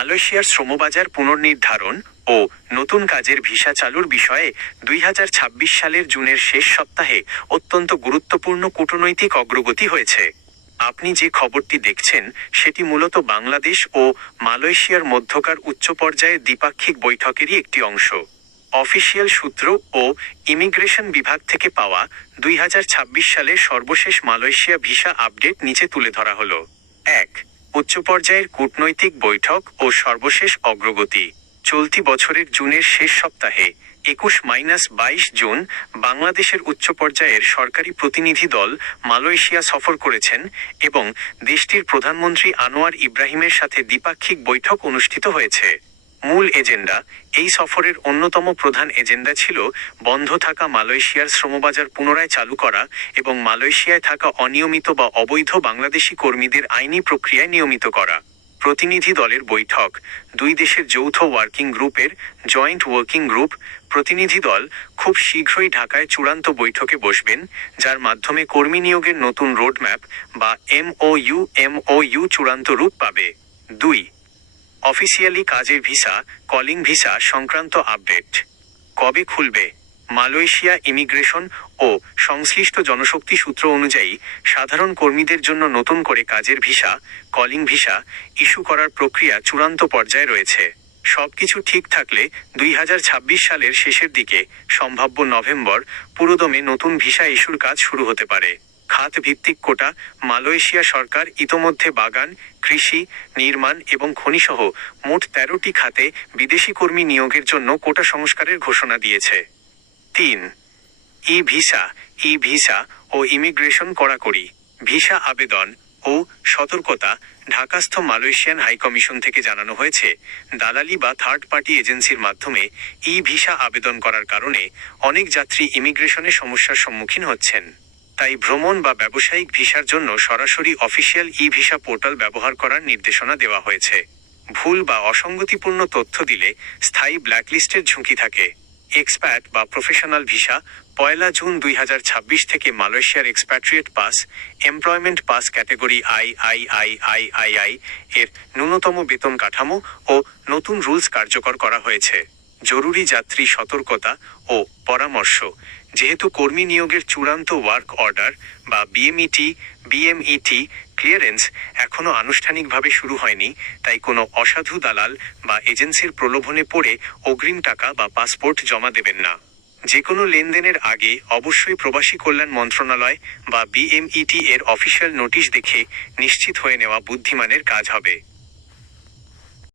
মালয়েশিয়ার শ্রমবাজার পুনর্নির্ধারণ ও নতুন কাজের ভিসা চালুর বিষয়ে 2026 সালের জুনের শেষ সপ্তাহে অত্যন্ত গুরুত্বপূর্ণ কূটনৈতিক অগ্রগতি হয়েছে। আপনি যে খবরটি দেখছেন সেটি মূলত বাংলাদেশ ও মালয়েশিয়ার মধ্যকার উচ্চ পর্যায়ের দ্বিপাক্ষিক বৈঠকেরই একটি অংশ। অফিসিয়াল সূত্র ও ইমিগ্রেশন বিভাগ থেকে পাওয়া 2026 সালের সর্বশেষ মালয়েশিয়া ভিসা আপডেট নিচে তুলে ধরা হলো। 1. উচ্চ পর্যায়ের কূটনৈতিক বৈঠক ও সর্বশেষ অগ্রগতি। চলতি বছরের জুনের শেষ সপ্তাহে 21-22 জুন বাংলাদেশের উচ্চ পর্যায়ের সরকারি প্রতিনিধি দল মালয়েশিয়া সফর করেছেন এবং দেশটির প্রধানমন্ত্রী আনোয়ার ইব্রাহিমের সাথে দ্বিপাক্ষিক বৈঠক অনুষ্ঠিত হয়েছে। মূল এজেন্ডা: এই সফরের অন্যতম প্রধান এজেন্ডা ছিল বন্ধ থাকা মালয়েশিয়ার শ্রমবাজার পুনরায় চালু করা এবং মালয়েশিয়ায় থাকা অনিয়মিত বা অবৈধ বাংলাদেশি কর্মীদের আইনি প্রক্রিয়ায় নিয়মিত করা। প্রতিনিধি দলের বৈঠক: দুই দেশের যৌথ ওয়ার্কিং গ্রুপের জয়েন্ট ওয়ার্কিং গ্রুপ প্রতিনিধি দল খুব শীঘ্রই ঢাকায় চূড়ান্ত বৈঠকে বসবেন, যার মাধ্যমে কর্মী নিয়োগের নতুন রোডম্যাপ বা এমওইউ চূড়ান্ত রূপ পাবে। 2. অফিসিয়ালি কাজের ভিসা, কলিং ভিসা সংক্রান্ত আপডেট। কবে খুলবে? মালয়েশিয়া ইমিগ্রেশন ও সংশ্লিষ্ট জনশক্তি সূত্র অনুযায়ী সাধারণ কর্মীদের জন্য নতুন করে কাজের ভিসা, কলিং ভিসা ইস্যু করার প্রক্রিয়া চূড়ান্ত পর্যায়ে রয়েছে। সবকিছু ঠিক থাকলে 2026 সালের শেষের দিকে, সম্ভাব্য নভেম্বর, পুরোদমে নতুন ভিসা ইস্যুর কাজ শুরু হতে পারে। খাত ভিত্তিক কোটা: মালয়েশিয়া সরকার ইতোমধ্যে বাগান, কৃষি, নির্মাণ এবং খনিসহ মোট 13টি খাতে বিদেশি কর্মী নিয়োগের জন্য কোটা সংস্কারের ঘোষণা দিয়েছে। 3. ই ভিসা ও ইমিগ্রেশন কড়াকড়ি। ভিসা আবেদন ও সতর্কতা: ঢাকাস্থ মালয়েশিয়ান হাইকমিশন থেকে জানানো হয়েছে, দালালি বা থার্ড পার্টি এজেন্সির মাধ্যমে ই ভিসা আবেদন করার কারণে অনেক যাত্রী ইমিগ্রেশনে সমস্যার সম্মুখীন হচ্ছেন। তাই ভ্রমণ বা ব্যবসায়িক ভিসার জন্য সরাসরি অফিসিয়াল ই ভিসা পোর্টাল ব্যবহার করার নির্দেশনা দেওয়া হয়েছে। ভুল বা অসঙ্গতিপূর্ণ তথ্য দিলে স্থায়ী ব্ল্যাকলিস্টের ঝুঁকি থাকে। এক্সপ্যাট বা প্রফেশনাল ভিসা: 1 জুন 2026 থেকে মালয়েশিয়ার expatriate pass, employment pass category আইআইআইআইআই এর ন্যূনতম বেতন কাঠামো ও নতুন রুলস কার্যকর করা হয়েছে। জরুরি যাত্রী সতর্কতা ও পরামর্শ: যেহেতু কর্মী নিয়োগের চূড়ান্ত ওয়ার্ক অর্ডার বা বিএমইটি ক্লিয়ারেন্স এখনও আনুষ্ঠানিকভাবে শুরু হয়নি, তাই কোনো অসাধু দালাল বা এজেন্সির প্রলোভনে পড়ে অগ্রিম টাকা বা পাসপোর্ট জমা দেবেন না। যে কোনো লেনদেনের আগে অবশ্যই প্রবাসী কল্যাণ মন্ত্রণালয় বা বিএমইটি এর অফিসিয়াল নোটিশ দেখে নিশ্চিত হয়ে নেওয়া বুদ্ধিমানের কাজ হবে।